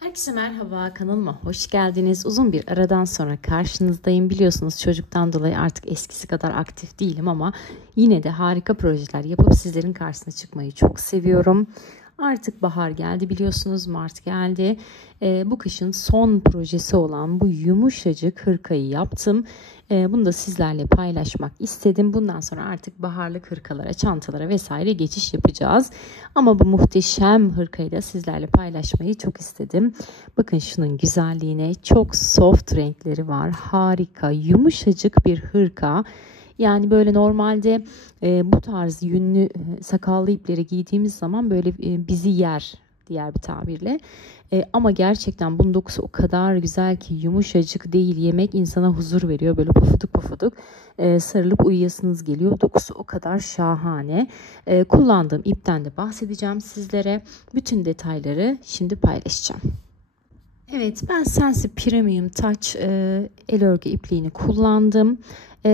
Herkese merhaba, kanalıma hoş geldiniz. Uzun bir aradan sonra karşınızdayım. Biliyorsunuz çocuktan dolayı artık eskisi kadar aktif değilim ama yine de harika projeler yapıp sizlerin karşısına çıkmayı çok seviyorum. Artık bahar geldi, biliyorsunuz Mart geldi. Bu kışın son projesi olan bu yumuşacık hırkayı yaptım. Bunu da sizlerle paylaşmak istedim. Bundan sonra artık baharlık hırkalara, çantalara vesaire geçiş yapacağız. Ama bu muhteşem hırkayı da sizlerle paylaşmayı çok istedim. Bakın şunun güzelliğine, çok soft renkleri var. Harika, yumuşacık bir hırka. Yani böyle normalde bu tarz yünlü sakallı ipleri giydiğimiz zaman böyle bizi yer, diğer bir tabirle. Ama gerçekten bunun dokusu o kadar güzel ki, yumuşacık değil, yemek insana huzur veriyor. Böyle pufuduk pufuduk sarılıp uyuyasınız geliyor. Dokusu o kadar şahane. Kullandığım ipten de bahsedeceğim sizlere. Bütün detayları şimdi paylaşacağım. Evet, ben Sensi Premium Touch el örgü ipliğini kullandım.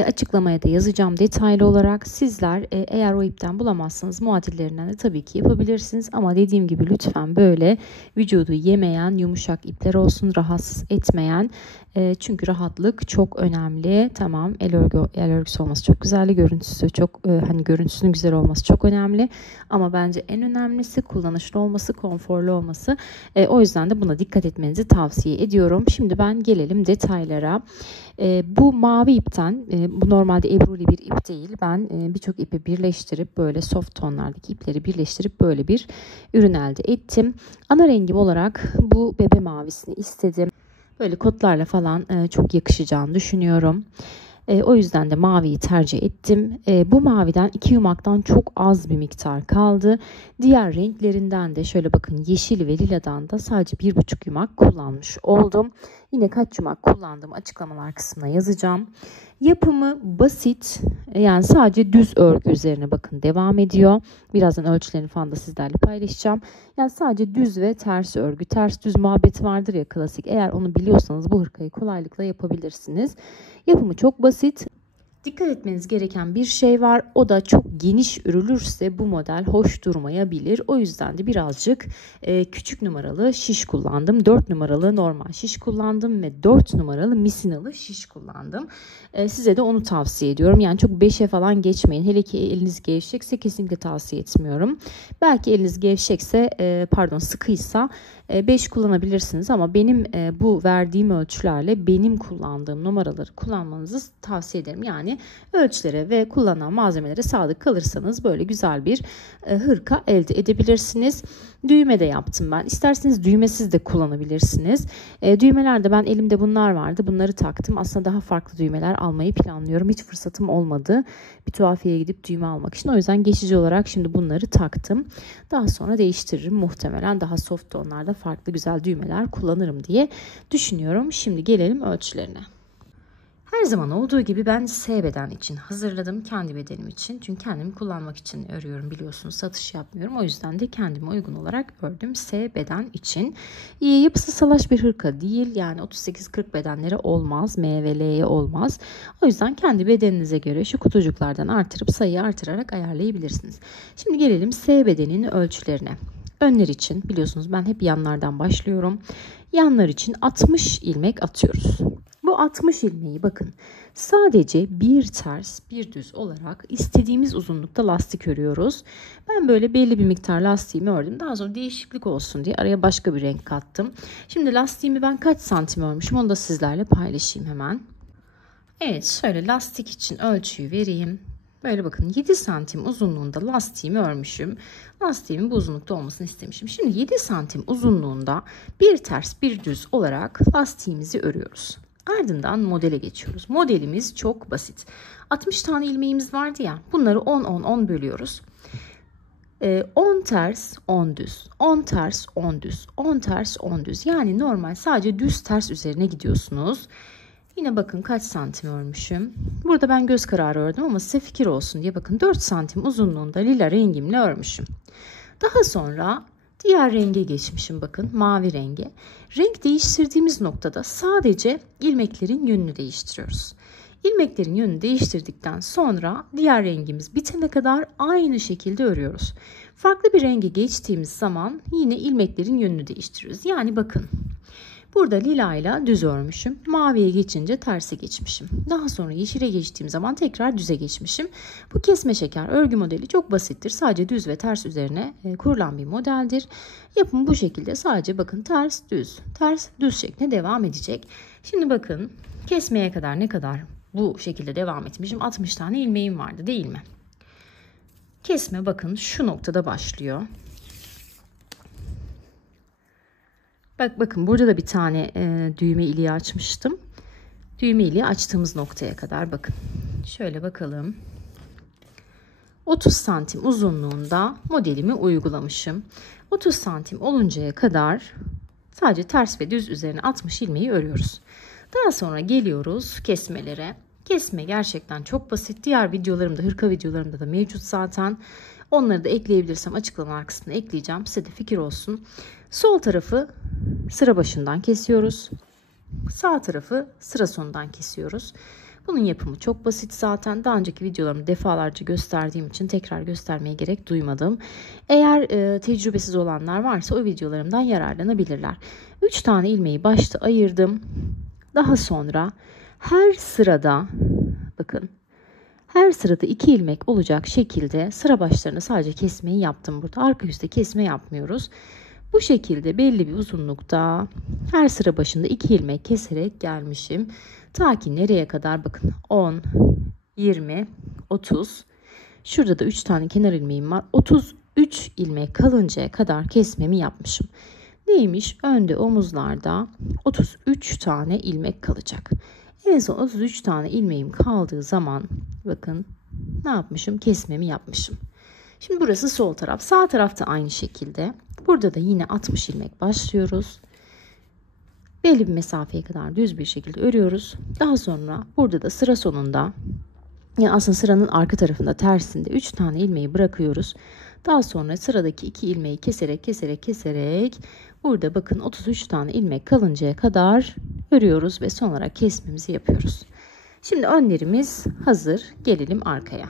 Açıklamaya da yazacağım detaylı olarak. Sizler eğer o ipten bulamazsanız muadillerinden de tabii ki yapabilirsiniz. Ama dediğim gibi lütfen böyle vücudu yemeyen yumuşak ipler olsun, rahatsız etmeyen. Çünkü rahatlık çok önemli. Tamam, el örgüsü olması çok güzel, görüntüsü çok görüntüsünün güzel olması çok önemli. Ama bence en önemlisi kullanışlı olması, konforlu olması. O yüzden de buna dikkat etmenizi tavsiye ediyorum. Şimdi gelelim detaylara. Bu mavi ipten, bu normalde ebruli bir ip değil. Ben birçok ipi birleştirip böyle soft tonlardaki ipleri birleştirip böyle bir ürün elde ettim. Ana rengim olarak bu bebe mavisini istedim. Böyle kotlarla falan çok yakışacağını düşünüyorum. O yüzden de maviyi tercih ettim. Bu maviden 2 yumaktan çok az bir miktar kaldı. Diğer renklerinden de şöyle bakın, yeşil ve liladan da sadece 1,5 yumak kullanmış oldum. Yine kaç yumak kullandığımı açıklamalar kısmına yazacağım. Yapımı basit, yani sadece düz örgü üzerine bakın devam ediyor. Birazdan ölçülerini falan da sizlerle paylaşacağım. Yani sadece düz ve ters örgü, ters düz muhabbeti vardır ya, klasik. Eğer onu biliyorsanız bu hırkayı kolaylıkla yapabilirsiniz. Yapımı çok basit. Dikkat etmeniz gereken bir şey var. O da çok geniş örülürse bu model hoş durmayabilir. O yüzden de birazcık küçük numaralı şiş kullandım. 4 numaralı normal şiş kullandım ve 4 numaralı misinalı şiş kullandım. Size de onu tavsiye ediyorum. Yani çok 5'e falan geçmeyin. Hele ki eliniz gevşekse kesinlikle tavsiye etmiyorum. Belki eliniz gevşekse, sıkıysa 5 kullanabilirsiniz ama benim bu verdiğim ölçülerle benim kullandığım numaraları kullanmanızı tavsiye ederim. Yani ölçülere ve kullanılan malzemelere sadık kalırsanız böyle güzel bir hırka elde edebilirsiniz. Düğme de yaptım ben. İsterseniz düğmesiz de kullanabilirsiniz. Düğmelerde ben elimde bunlar vardı. Bunları taktım. Aslında daha farklı düğmeler almayı planlıyorum. Hiç fırsatım olmadı bir tuhafiyeye gidip düğme almak için. O yüzden geçici olarak şimdi bunları taktım. Daha sonra değiştiririm. Muhtemelen daha soft tonlarda farklı güzel düğmeler kullanırım diye düşünüyorum. Şimdi gelelim ölçülerine. Her zaman olduğu gibi ben S beden için hazırladım, kendi bedenim için. Çünkü kendimi kullanmak için örüyorum, biliyorsunuz satış yapmıyorum. O yüzden de kendime uygun olarak ördüm S beden için. Yapısı salaş bir hırka değil, yani 38-40 bedenlere olmaz, M ve L'ye olmaz. O yüzden kendi bedeninize göre şu kutucuklardan artırıp sayıyı artırarak ayarlayabilirsiniz. Şimdi gelelim S bedenin ölçülerine. Önler için biliyorsunuz ben hep yanlardan başlıyorum. Yanlar için 60 ilmek atıyoruz. Bu 60 ilmeği bakın sadece bir ters bir düz olarak istediğimiz uzunlukta lastik örüyoruz. Ben böyle belli bir miktar lastiğimi ördüm. Daha sonra değişiklik olsun diye araya başka bir renk kattım. Şimdi lastiğimi ben kaç santim örmüşüm onu da sizlerle paylaşayım hemen. Evet, şöyle lastik için ölçüyü vereyim. Böyle bakın 7 santim uzunluğunda lastiğimi örmüşüm. Lastiğimin bu uzunlukta olmasını istemişim. Şimdi 7 santim uzunluğunda bir ters bir düz olarak lastiğimizi örüyoruz. Ardından modele geçiyoruz. Modelimiz çok basit. 60 tane ilmeğimiz vardı ya, bunları 10-10-10 bölüyoruz. 10 ters 10 düz, 10 ters 10 düz, 10 ters 10 düz. Yani normal sadece düz ters üzerine gidiyorsunuz. Yine bakın kaç santim örmüşüm. Burada ben göz kararı ördüm ama size fikir olsun diye bakın 4 santim uzunluğunda lila rengimle örmüşüm. Daha sonra diğer renge geçmişim, bakın mavi renge. Renk değiştirdiğimiz noktada sadece ilmeklerin yönünü değiştiriyoruz. İlmeklerin yönünü değiştirdikten sonra diğer rengimiz bitene kadar aynı şekilde örüyoruz. Farklı bir renge geçtiğimiz zaman yine ilmeklerin yönünü değiştiriyoruz. Yani bakın, burada lila ile düz örmüşüm. Maviye geçince terse geçmişim. Daha sonra yeşile geçtiğim zaman tekrar düze geçmişim. Bu kesme şeker örgü modeli çok basittir. Sadece düz ve ters üzerine kurulan bir modeldir. Yapımı bu şekilde, sadece bakın ters düz şeklinde devam edecek. Şimdi bakın, kesmeye kadar ne kadar bu şekilde devam etmişim. 60 tane ilmeğim vardı değil mi? Kesme bakın şu noktada başlıyor. Bakın burada da bir tane düğme iliği açmıştım. Düğme iliği açtığımız noktaya kadar bakın. Şöyle bakalım. 30 santim uzunluğunda modelimi uygulamışım. 30 santim oluncaya kadar sadece ters ve düz üzerine 60 ilmeği örüyoruz. Daha sonra geliyoruz kesmelere. Kesme gerçekten çok basit. Diğer videolarımda, hırka videolarımda da mevcut zaten. Onları da ekleyebilirsem açıklamalar kısmına ekleyeceğim. Size de fikir olsun. Sol tarafı sıra başından kesiyoruz. Sağ tarafı sıra sonundan kesiyoruz. Bunun yapımı çok basit zaten. Daha önceki videolarımı defalarca gösterdiğim için tekrar göstermeye gerek duymadım. Eğer tecrübesiz olanlar varsa o videolarımdan yararlanabilirler. 3 tane ilmeği başta ayırdım. Daha sonra her sırada bakın, her sırada 2 ilmek olacak şekilde sıra başlarına sadece kesmeyi yaptım burada. Arka yüzde kesme yapmıyoruz. Bu şekilde belli bir uzunlukta her sıra başında 2 ilmek keserek gelmişim. Ta ki nereye kadar bakın, 10, 20, 30. Şurada da 3 tane kenar ilmeğim var. 33 ilmek kalıncaya kadar kesmemi yapmışım. Neymiş? Önde omuzlarda 33 tane ilmek kalacak. En son 33 tane ilmeğim kaldığı zaman bakın ne yapmışım? Kesmemi yapmışım. Şimdi burası sol taraf. Sağ tarafta aynı şekilde. Burada da yine 60 ilmek başlıyoruz. Belli bir mesafeye kadar düz bir şekilde örüyoruz. Daha sonra burada da sıra sonunda, yani aslında sıranın arka tarafında tersinde 3 tane ilmeği bırakıyoruz. Daha sonra sıradaki 2 ilmeği keserek burada bakın 33 tane ilmek kalıncaya kadar örüyoruz ve son olarak kesmemizi yapıyoruz. Şimdi önlerimiz hazır. Gelelim arkaya.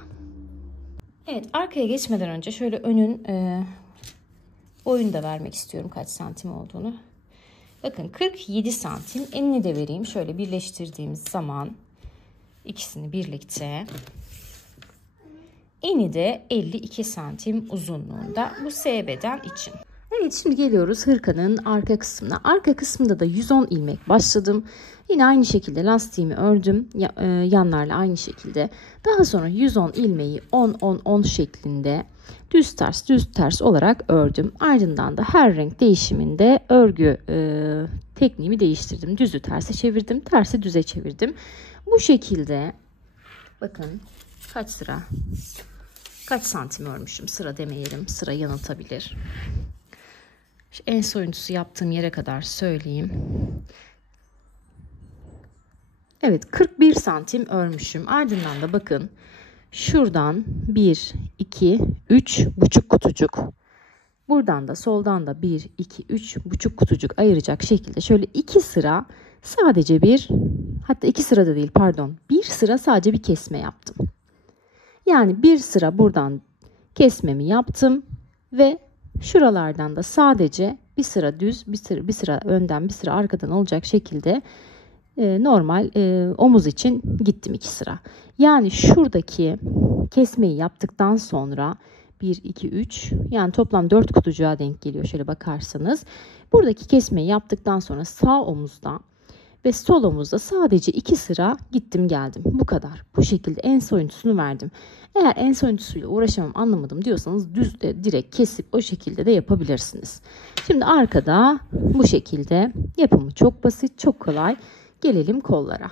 Evet, arkaya geçmeden önce şöyle önün boyunu da vermek istiyorum, kaç santim olduğunu. Bakın 47 santim. Enini de vereyim. Şöyle birleştirdiğimiz zaman ikisini birlikte, eni de 52 santim uzunluğunda. Bu S beden için. Evet, şimdi geliyoruz hırkanın arka kısmına. Arka kısmında da 110 ilmek başladım. Yine aynı şekilde lastiğimi ördüm. Yanlarla aynı şekilde. Daha sonra 110 ilmeği 10-10-10 şeklinde düz ters olarak ördüm. Ardından da her renk değişiminde örgü tekniğimi değiştirdim. Düzü terse çevirdim. Tersi düze çevirdim. Bu şekilde bakın kaç sıra, kaç santim örmüşüm. Sıra demeyelim. Sıra yanıltabilir. En soyuntusu yaptığım yere kadar söyleyeyim. Evet, 41 santim örmüşüm. Ardından da bakın şuradan 1, 2, 3 buçuk kutucuk. Buradan da soldan da 1, 2, 3 buçuk kutucuk ayıracak şekilde şöyle 2 sıra sadece hatta 2 sıra da değil, pardon, 1 sıra sadece bir kesme yaptım. Yani bir sıra buradan kesmemi yaptım ve şuralardan da sadece bir sıra düz, bir sıra önden, bir sıra arkadan olacak şekilde normal omuz için gittim 2 sıra. Yani şuradaki kesmeyi yaptıktan sonra 1, 2, 3, yani toplam 4 kutucuğa denk geliyor şöyle bakarsanız. Buradaki kesmeyi yaptıktan sonra sağ omuzda ve sol omuzda sadece 2 sıra gittim geldim. Bu kadar. Bu şekilde en soyuntusunu verdim. Eğer en soyuntusuyla uğraşamam, anlamadım diyorsanız düz de direkt kesip o şekilde de yapabilirsiniz. Şimdi arkada bu şekilde, yapımı çok basit, çok kolay. Gelelim kollara.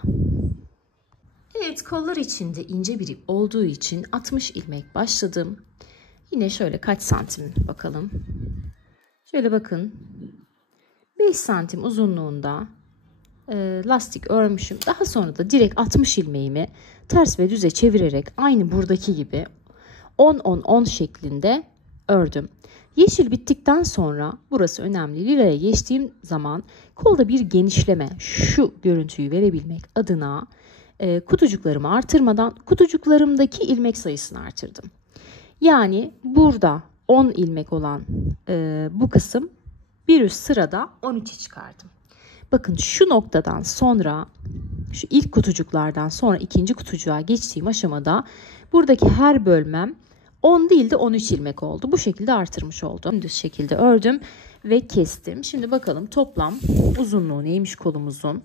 Evet, kollar içinde ince bir ip olduğu için 60 ilmek başladım. Yine şöyle kaç santim bakalım. Şöyle bakın 5 santim uzunluğunda lastik örmüşüm. Daha sonra da direkt 60 ilmeğimi ters ve düze çevirerek aynı buradaki gibi 10-10-10 şeklinde ördüm. Yeşil bittikten sonra, burası önemli, lilaya geçtiğim zaman kolda bir genişleme, şu görüntüyü verebilmek adına kutucuklarımı artırmadan kutucuklarımdaki ilmek sayısını artırdım. Yani burada 10 ilmek olan bu kısım bir üst sırada 13'e çıkardım. Bakın şu noktadan sonra, şu ilk kutucuklardan sonra ikinci kutucuğa geçtiğim aşamada buradaki her bölmem 10 değil de 13 ilmek oldu. Bu şekilde artırmış oldum. Düz şekilde ördüm ve kestim. Şimdi bakalım toplam uzunluğu neymiş kolumuzun?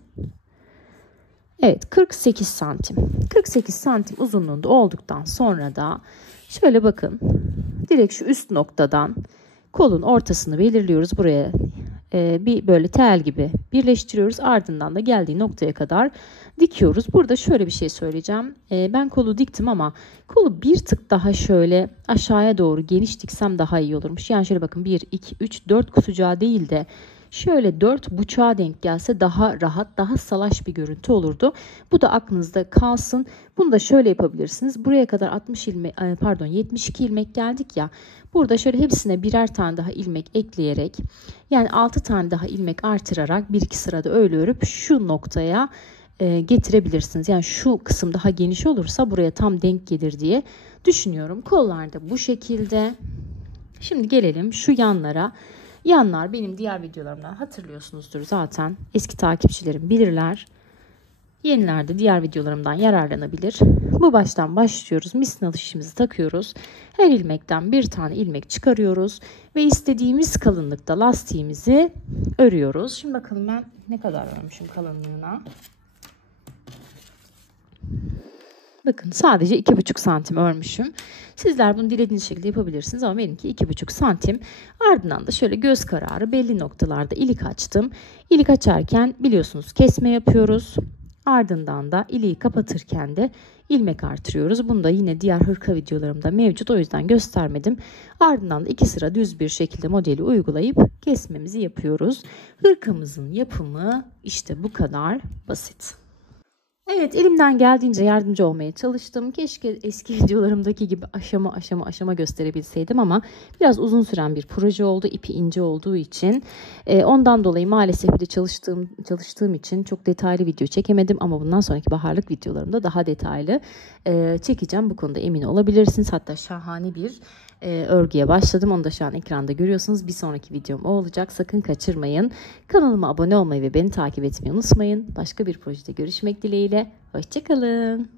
Evet, 48 santim. 48 santim uzunluğunda olduktan sonra da şöyle bakın. Direkt şu üst noktadan kolun ortasını belirliyoruz. Buraya bir böyle tel gibi birleştiriyoruz. Ardından da geldiği noktaya kadar dikiyoruz. Burada şöyle bir şey söyleyeceğim. Ben kolu diktim ama kolu bir tık daha şöyle aşağıya doğru geniş diksem daha iyi olurmuş. Yani şöyle bakın 1, 2, 3, 4 kutucuğa değil de şöyle 4 buçuğa denk gelse daha rahat, daha salaş bir görüntü olurdu. Bu da aklınızda kalsın. Bunu da şöyle yapabilirsiniz. Buraya kadar 72 ilmek geldik ya. Burada şöyle hepsine birer tane daha ilmek ekleyerek, yani 6 tane daha ilmek artırarak 1-2 sırada öyle örüp şu noktaya getirebilirsiniz. Yani şu kısım daha geniş olursa buraya tam denk gelir diye düşünüyorum. Kollar da bu şekilde. Şimdi gelelim şu yanlara. Yanlar benim diğer videolarımdan hatırlıyorsunuzdur zaten. Eski takipçilerim bilirler. Yeniler de diğer videolarımdan yararlanabilir. Bu baştan başlıyoruz. Misinalı işimizi takıyoruz. Her ilmekten bir tane ilmek çıkarıyoruz. Ve istediğimiz kalınlıkta lastiğimizi örüyoruz. Şimdi bakalım ben ne kadar örmüşüm kalınlığına. Bakın sadece 2,5 santim örmüşüm. Sizler bunu dilediğiniz şekilde yapabilirsiniz ama benimki 2,5 santim. Ardından da şöyle göz kararı belli noktalarda ilik açtım. İlik açarken biliyorsunuz kesme yapıyoruz. Ardından da iliği kapatırken de ilmek artırıyoruz. Bunu da yine diğer hırka videolarımda mevcut. O yüzden göstermedim. Ardından da 2 sıra düz bir şekilde modeli uygulayıp kesmemizi yapıyoruz. Hırkamızın yapımı işte bu kadar basit. Evet, elimden geldiğince yardımcı olmaya çalıştım. Keşke eski videolarımdaki gibi aşama gösterebilseydim ama biraz uzun süren bir proje oldu. İpi ince olduğu için. Ondan dolayı maalesef bir de çalıştığım için çok detaylı video çekemedim ama bundan sonraki baharlık videolarımda daha detaylı çekeceğim. Bu konuda emin olabilirsiniz. Hatta şahane bir örgüye başladım. Onu da şu an ekranda görüyorsunuz. Bir sonraki videom o olacak. Sakın kaçırmayın. Kanalıma abone olmayı ve beni takip etmeyi unutmayın. Başka bir projede görüşmek dileğiyle. Hoşça kalın.